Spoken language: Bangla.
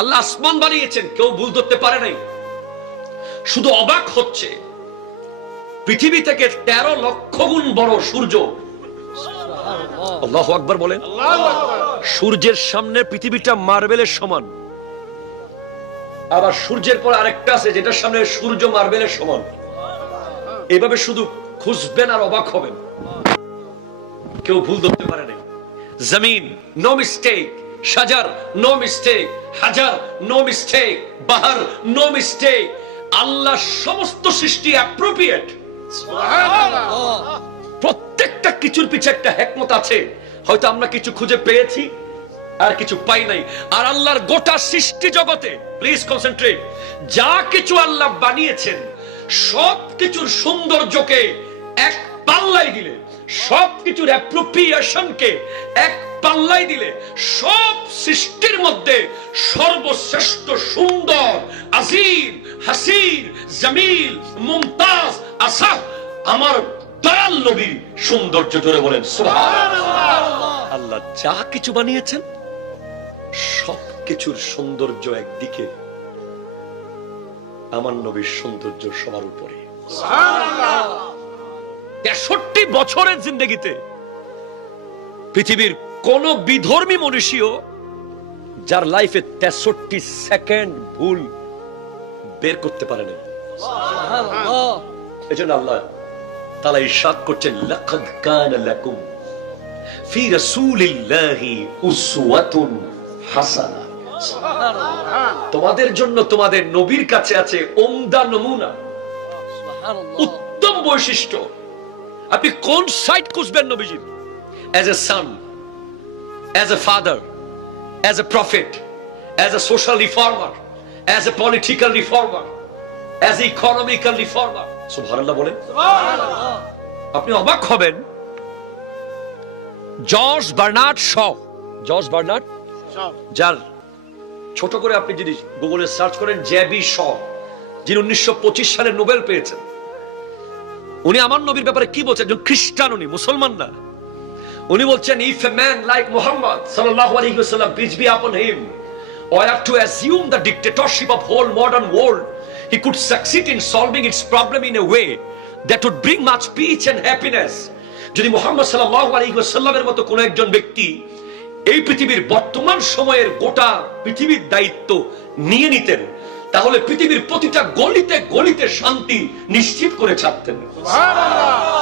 আল্লাহ আসমান বানিয়েছেন, কেউ ভুল ধরতে পারে নাই। শুধু অবাক হচ্ছে পৃথিবী থেকে 13 লক্ষ গুণ বড় সূর্য। আল্লাহু আকবার বলেন। সূর্যের সামনে পৃথিবীটা মার্বেলের সমান, আবার সূর্যের পর আরেকটা আছে যেটার সামনে সূর্য মার্বেলের সমান। এভাবে শুধু খুঁজবেন আর অবাক হবেন, কেউ ভুল ধরতে পারে নাই। জমিন নো মিস্টেক, শাজার নো মিস্টেক, হাজার নো মিস্টেক, বাহার নো মিস্টেক। আল্লাহ সমস্ত সৃষ্টি অ্যাপ্রোপ্রিয়েট। প্রত্যেকটা কিছুর পিছে একটা হিকমত আছে। হয়তো আমরা কিছু খুঁজে পেয়েছি আর কিছু পাই নাই। আর আল্লাহর গোটা সৃষ্টি জগতে, প্লিজ কনসেন্ট্রেট, যা কিছু আল্লাহ বানিয়েছেন সব কিছুর সৌন্দর্যকে এক পাল্লাই দিলে, সব কিছুর অ্যাপ্রোপ্রিয়েশনকে এক পাল্লাই দিলে, সব সৃষ্টির মধ্যে সর্বশ্রেষ্ঠ সুন্দর, আজিম, হাসিন, জামিল, মুমতাজ, আসাফ আমার দয়াল নবীর সৌন্দর্য। জোরে বলেন সুবহানাল্লাহ। আল্লাহ যা কিছু বানিয়েছেন সব কিছুর সৌন্দর্য একদিকে, আমার নবীর সৌন্দর্য সবার উপরে। 63 বছরের জিন্দেগিতে পৃথিবীর কোন বিধর্মী মনীষীও যার লাইফে 63 সেকেন্ড ভুল বের করতে পারে না। এজন্য আল্লাহ তাআলা ইরশাদ করছেন, লাকাদ কানা লাকুম ফি রাসূলিল্লাহি উসওয়াতুন হাসানাহ। তোমাদের জন্য তোমাদের নবীর কাছে আছে উমদা নমুনা, উত্তম বৈশিষ্ট্য। আপনি কোন সাইড খুঁজবেন নবীজির? as a son, as a father, as a prophet, as a social reformer, as a political reformer, as an economical reformer. সুবহানাল্লাহ বলেন। আপনি অবাক হবেন, George Bernard Shaw, George Bernard যার ছোট করে আপনি যদি গুগলে সার্চ করেন জেবি শ, যিনি 1925 সালে নোবেল পেয়েছেন, উনি আমার নবীর ব্যাপারে কি বলছেন? একজন খ্রিস্টান, উনি মুসলমান না। উনি বলছেন, if a man like Muhammad sallallahu alaihi wasallam, peace be upon him, or have to assume the dictatorship of whole modern world, he could succeed in solving its problem in a way that would bring much peace and happiness. যদি মুহাম্মদ সাল্লাল্লাহু আলাইহি ওয়াসাল্লামের মতো কোন একজন ব্যক্তি এই পৃথিবীর বর্তমান সময়ের গোটা পৃথিবীর দায়িত্ব নিয়ে নিতেন, তাহলে পৃথিবীর প্রতিটা গলিতে গলিতে শান্তি নিশ্চিত করে ছাড়তেন। সুবহানাল্লাহ।